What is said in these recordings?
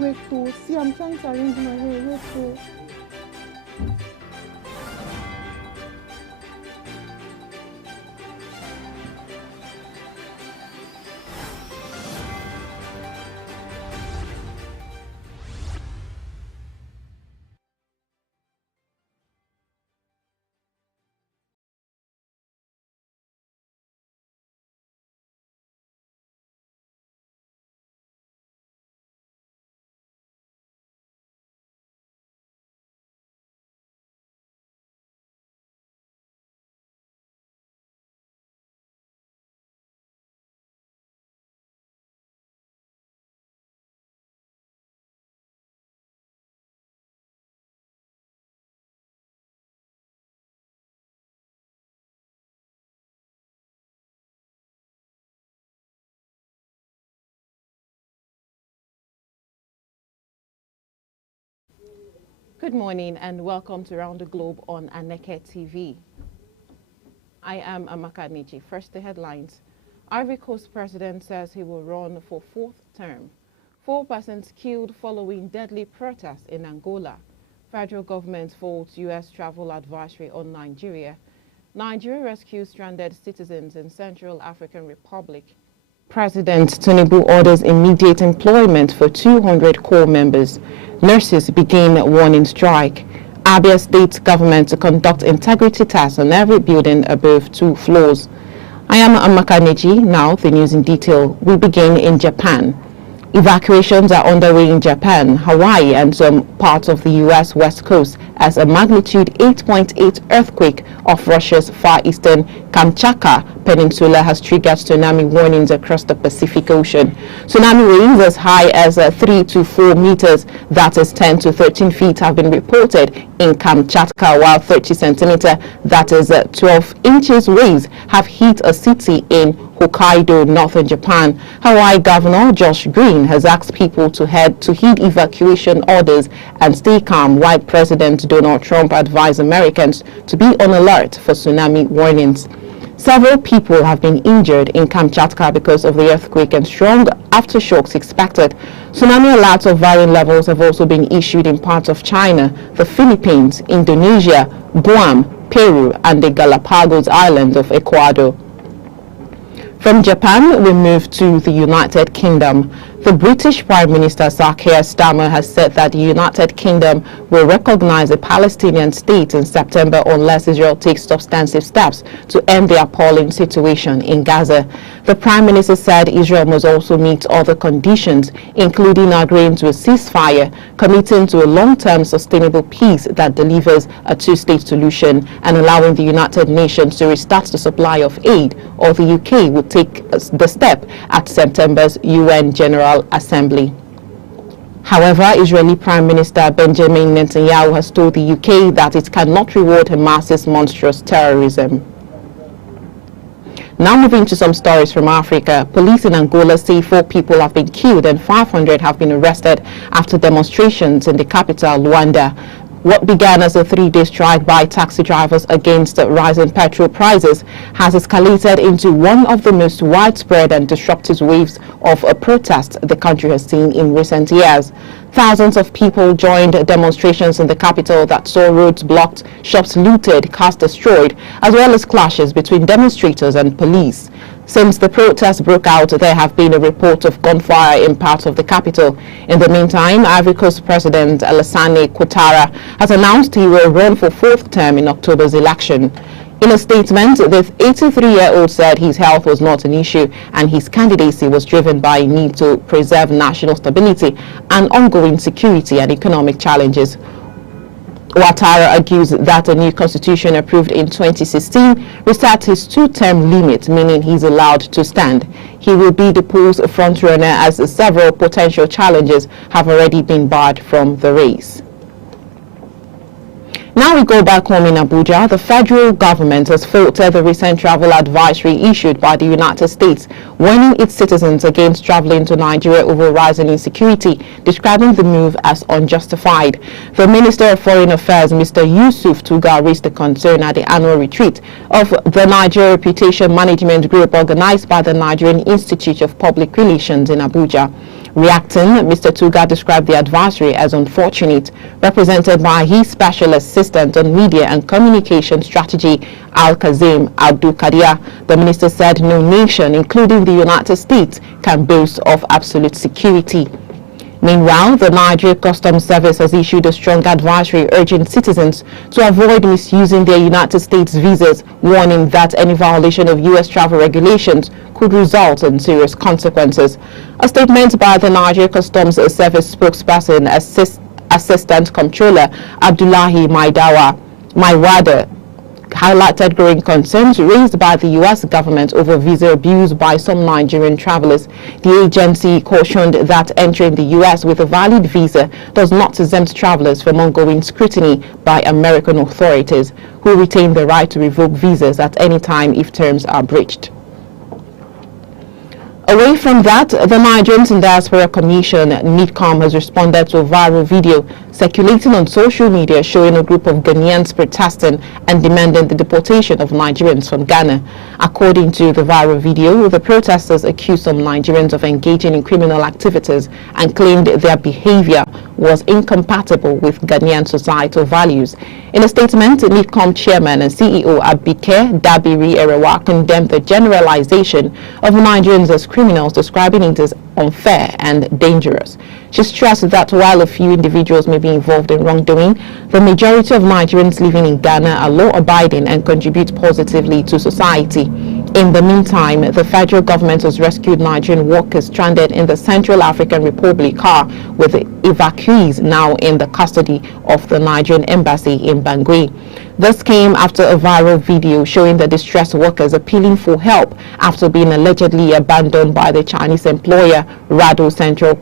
Wait to see, I'm trying to arrange my hair. Wait to. Good morning and welcome to Around the Globe on Aneke TV. I am Aneke. First, the headlines. Ivory Coast president says he will run for fourth term. 4 persons killed following deadly protests in Angola. Federal government faults U.S. travel advisory on Nigeria. Nigeria rescues stranded citizens in Central African Republic. President Tinubu orders immediate employment for 200 corps members. Nurses begin warning strike. Abia State government to conduct integrity tests on every building above 2 floors. I am Aneke. Now the news in detail. We begin in Japan. Evacuations are underway in Japan, Hawaii and some parts of the U.S. West Coast as a magnitude 8.8 earthquake off Russia's far eastern Kamchatka Peninsula has triggered tsunami warnings across the Pacific Ocean. Tsunami waves as high as 3 to 4 meters, that is 10 to 13 feet, have been reported in Kamchatka, while 30 centimeter, that is 12 inches waves, have hit a city in Hokkaido, northern Japan. Hawaii Governor Josh Green has asked people to heed evacuation orders and stay calm, while President Donald Trump advised Americans to be on alert for tsunami warnings. Several people have been injured in Kamchatka because of the earthquake and strong aftershocks expected. Tsunami alerts of varying levels have also been issued in parts of China, the Philippines, Indonesia, Guam, Peru, and the Galapagos Islands of Ecuador. From Japan, we move to the United Kingdom. The British Prime Minister Sir Keir Starmer has said that the United Kingdom will recognize a Palestinian state in September unless Israel takes substantive steps to end the appalling situation in Gaza. The Prime Minister said Israel must also meet other conditions, including agreeing to a ceasefire, committing to a long-term sustainable peace that delivers a two-state solution, and allowing the United Nations to restart the supply of aid, or the UK will take the step at September's UN General Assembly. However, Israeli Prime Minister Benjamin Netanyahu has told the UK that it cannot reward Hamas's monstrous terrorism. Now moving to some stories from Africa. Police in Angola say 4 people have been killed and 500 have been arrested after demonstrations in the capital, Luanda. What began as a 3-day strike by taxi drivers against rising petrol prices has escalated into one of the most widespread and disruptive waves of a protest the country has seen in recent years. Thousands of people joined demonstrations in the capital that saw roads blocked, shops looted, cars destroyed, as well as clashes between demonstrators and police. Since the protests broke out, there have been a report of gunfire in parts of the capital. In the meantime, Ivory Coast President Alassane Ouattara has announced he will run for 4th term in October's election. In a statement, the 83-year-old said his health was not an issue and his candidacy was driven by a need to preserve national stability and ongoing security and economic challenges. Ouattara argues that a new constitution approved in 2016 resets his 2-term limit, meaning he's allowed to stand. He will be the poll's frontrunner as several potential challenges have already been barred from the race. Now we go back home in Abuja. The federal government has faulted the recent travel advisory issued by the United States, warning its citizens against traveling to Nigeria over rising insecurity, describing the move as unjustified. The Minister of Foreign Affairs, Mr. Yusuf Tuga, raised the concern at the annual retreat of the Nigeria Reputation Management Group organized by the Nigerian Institute of Public Relations in Abuja. Reacting, Mr. Tuga described the advisory as unfortunate, represented by his special assistant on media and communication strategy, Al-Kazim Abdul Kadir. The minister said no nation, including the United States, can boast of absolute security. Meanwhile, the Nigeria Customs Service has issued a strong advisory urging citizens to avoid misusing their United States visas, warning that any violation of U.S. travel regulations could result in serious consequences. A statement by the Nigeria Customs Service spokesperson, Assistant Comptroller Abdullahi Maiwada, highlighted growing concerns raised by the U.S. government over visa abuse by some Nigerian travelers. The agency cautioned that entering the U.S. with a valid visa does not exempt travelers from ongoing scrutiny by American authorities, who retain the right to revoke visas at any time if terms are breached. Away from that, the Nigerians in Diaspora Commission, NIDCOM, has responded to a viral video circulating on social media showing a group of Ghanaians protesting and demanding the deportation of Nigerians from Ghana. According to the viral video, the protesters accused some Nigerians of engaging in criminal activities and claimed their behavior was incompatible with Ghanaian societal values. In a statement, NIDCOM chairman and CEO Abike Dabiri Erewa condemned the generalization of Nigerians as criminals, describing it as unfair and dangerous. She stressed that while a few individuals may be involved in wrongdoing, the majority of Nigerians living in Ghana are law-abiding and contribute positively to society. In the meantime, the federal government has rescued Nigerian workers stranded in the Central African Republic car, with evacuees now in the custody of the Nigerian embassy in Bangui. This came after a viral video showing the distressed workers appealing for help after being allegedly abandoned by the Chinese employer Rado Central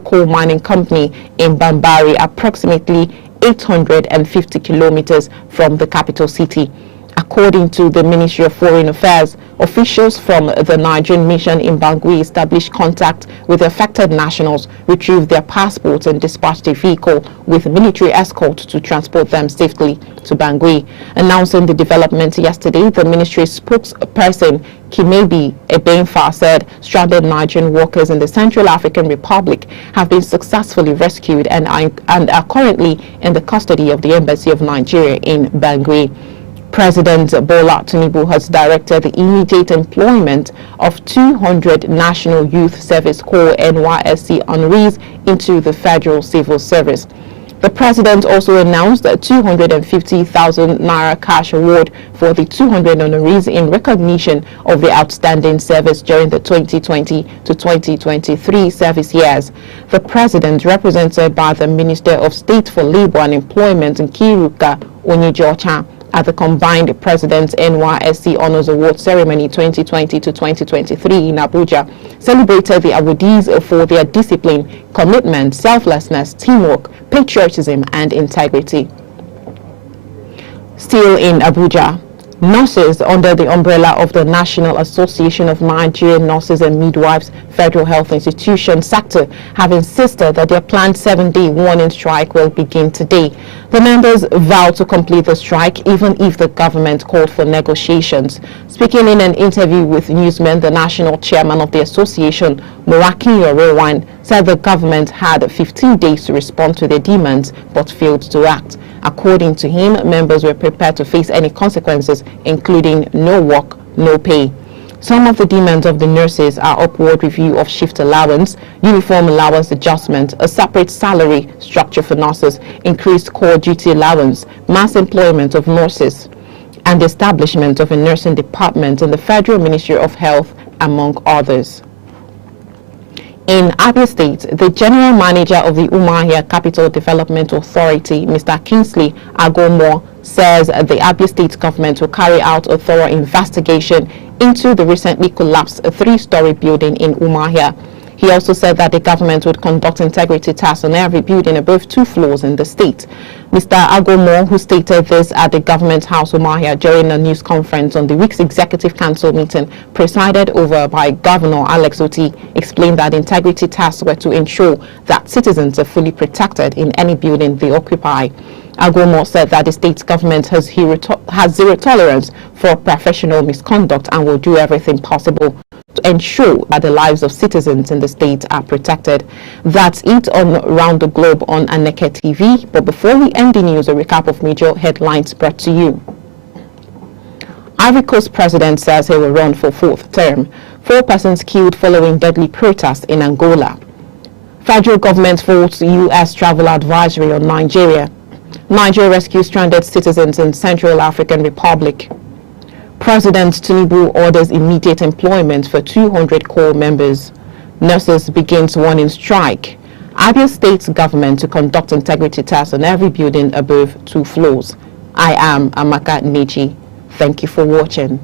Coal Mining Company in Bambari, approximately 850 kilometers from the capital city. According to the Ministry of Foreign Affairs, officials from the Nigerian mission in Bangui established contact with the affected nationals, retrieved their passports and dispatched a vehicle with military escort to transport them safely to Bangui. Announcing the development yesterday, the ministry spokesperson Kimebi Ebenfa said stranded Nigerian workers in the Central African Republic have been successfully rescued and are currently in the custody of the Embassy of Nigeria in Bangui. President Bola Tinubu has directed the immediate employment of 200 National Youth Service Corps NYSC honorees into the Federal Civil Service. The president also announced a 250,000 naira cash award for the 200 honorees in recognition of their outstanding service during the 2020 to 2023 service years. The president, represented by the Minister of State for Labor and Employment Nkiruka Onyejocha, at the combined President's NYSC Honors Award Ceremony 2020 to 2023 in Abuja, celebrated the awardees for their discipline, commitment, selflessness, teamwork, patriotism, and integrity. Still in Abuja, nurses under the umbrella of the National Association of Nigerian Nurses and Midwives Federal Health Institution sector have insisted that their planned 7-day warning strike will begin today. The members vow to complete the strike even if the government called for negotiations. Speaking in an interview with newsmen, the national chairman of the association, Murakinyo Rewan, said the government had 15 days to respond to their demands but failed to act. According to him, members were prepared to face any consequences, including no work, no pay. Some of the demands of the nurses are upward review of shift allowance, uniform allowance adjustment, a separate salary structure for nurses, increased core duty allowance, mass employment of nurses, and the establishment of a nursing department in the Federal Ministry of Health, among others. In Abia State, the General Manager of the Umuahia Capital Development Authority, Mr. Kingsley Agomo, says the Abia State government will carry out a thorough investigation into the recently collapsed 3-story building in Umuahia. He also said that the government would conduct integrity tests on every building above 2 floors in the state. Mr. Agomo, who stated this at the Government House Umuahia during a news conference on the week's Executive Council meeting presided over by Governor Alex Oti, explained that integrity tests were to ensure that citizens are fully protected in any building they occupy. Agomo said that the state government has zero tolerance for professional misconduct and will do everything possible to ensure that the lives of citizens in the state are protected. That's it on Round the Globe on Aneke TV. But before we end the news, a recap of major headlines brought to you. Ivory Coast president says he will run for fourth term. 4 persons killed following deadly protest in Angola. Federal government votes U.S. travel advisory on Nigeria. Nigeria rescues stranded citizens in Central African Republic. President Tinubu orders immediate employment for 200 corps members. Nurses begins warning strike. Abia State government to conduct integrity tests on every building above 2 floors. I am Aneke. Thank you for watching.